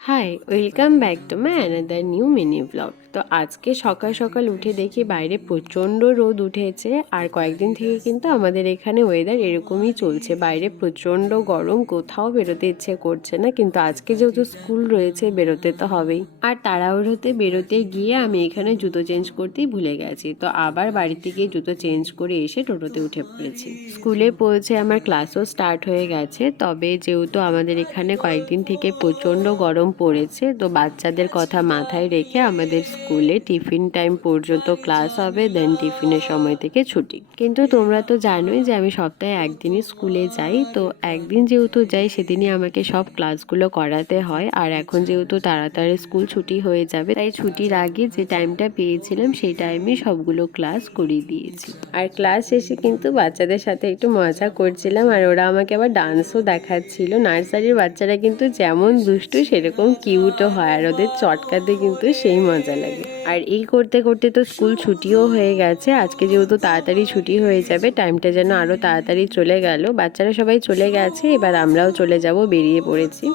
High, welcome back to my another new mini blog. তো আজকে সকাল সকাল উঠে দেখি বাইরে প্রচণ্ড রোদ উঠেছে। আর কয়েকদিন থেকে কিন্তু আমাদের এখানে ওয়েদার এরকমই চলছে, বাইরে প্রচণ্ড গরম, কোথাও বেরোতে ইচ্ছে করছে না। কিন্তু আজকে যেহেতু স্কুল রয়েছে, বেরোতে তো হবেই। আর তাড়াহুড়োতে বেরোতে গিয়ে আমি এখানে জুতো চেঞ্জ করতেই ভুলে গেছি। তো আবার বাড়িতে গিয়ে জুতো চেঞ্জ করে এসে টোটোতে উঠে পড়েছি। স্কুলে পৌঁছে আমার ক্লাসও স্টার্ট হয়ে গেছে। তবে যেহেতু আমাদের এখানে কয়েকদিন থেকে প্রচণ্ড গরম পড়েছে, তো বাচ্চাদের কথা মাথায় রেখে আমাদের স্কুলে টিফিন টাইম পর্যন্ত ক্লাস হবে, দেন টিফিনের সময় থেকে ছুটি। কিন্তু তোমরা তো জানোই যে আমি সপ্তাহে একদিনই স্কুলে যাই। তো একদিন যেহেতু যাই, সেদিনই আমাকে সব ক্লাসগুলো করাতে হয়। আর এখন যেহেতু তাড়াতাড়ি স্কুল ছুটি হয়ে যাবে, তাই ছুটির আগে যে টাইমটা পেয়েছিলাম সেই টাইমে সবগুলো ক্লাস করিয়ে দিয়েছি। আর ক্লাস শেষে কিন্তু বাচ্চাদের সাথে একটু মজা করছিলাম, আর ওরা আমাকে আবার ডান্সও দেখাচ্ছিল। নার্সারির বাচ্চারা কিন্তু যেমন দুষ্টু সেরকম কিউটও হয়, আর ওদের চটকাতে কিন্তু সেই মজা লাগে। আর এই করতে করতে তো স্কুল ছুটিও হয়ে গেছে। আজকে যেহেতু তাড়াতাড়ি ছুটি হয়ে যাবে, টাইমটা যেন আরও তাড়াতাড়ি চলে গেল। বাচ্চারা সবাই চলে গেছে, এবার আমরাও চলে যাব, বেরিয়ে পড়েছি।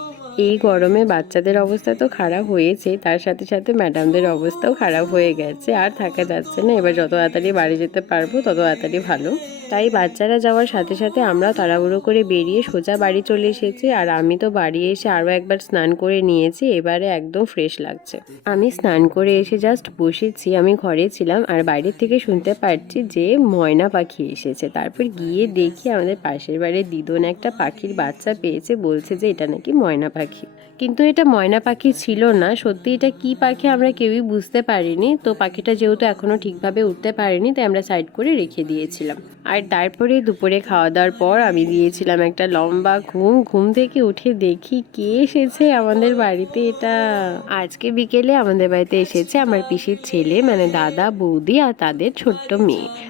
এই গরমে বাচ্চাদের অবস্থা তো খারাপ হয়েছে, তার সাথে সাথে ম্যাডামদের অবস্থাও খারাপ হয়ে গেছে। আর থাকা যাচ্ছে না, এবার যত তাড়াতাড়ি বাড়ি যেতে পারবো তত তাড়াতাড়ি ভালো। তাই বাচ্চারা যাওয়ার সাথে সাথে আমরাও তাড়াহুড়ো করে বেরিয়ে সোজা বাড়ি চলে এসেছি। আর আমি তো বাড়ি এসে আরও একবার স্নান করে নিয়েছি, এবারে একদম ফ্রেশ লাগছে। আমি স্নান করে এসে জাস্ট বসেছি, আমি ঘরে ছিলাম আর বাইরের থেকে শুনতে পাচ্ছি যে ময়না পাখি এসেছে। তারপর গিয়ে দেখি আমাদের পাশের বাড়ির দিদন একটা পাখির বাচ্চা পেয়েছে, বলছে যে এটা নাকি ময়না পাখি। কিন্তু এটা ময়না পাখি ছিল না, সত্যি এটা কি পাখি আমরা কেউই বুঝতে পারিনি। তো পাখিটা যেহেতু এখনও ঠিকভাবে উঠতে পারেনি, তাই আমরা সাইড করে রেখে দিয়েছিলাম। আর তারপরে দুপুরে খাওয়া দাওয়ার পর আমি দিয়েছিলাম একটা লম্বা ঘুম থেকে উঠে দেখি কে এসেছে আমাদের বাড়িতে। এটা আজকে বিকেলে আমাদের বাড়িতে এসেছে আমার পিসির ছেলে, মানে দাদা বৌদি আর তাদের ছোট্ট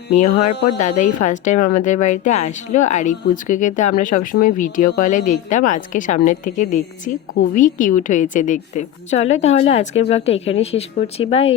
মেয়ে হওয়ার পর দাদাই ফার্স্ট টাইম আমাদের বাড়িতে আসলো। আর এই পুচকুকে তো আমরা সবসময় ভিডিও কলে দেখতাম, আজকে সামনের থেকে দেখছি, খুবই কিউট হয়েছে দেখতে। চলো তাহলে আজকের ব্লগটা এখানেই শেষ করছি, বাই।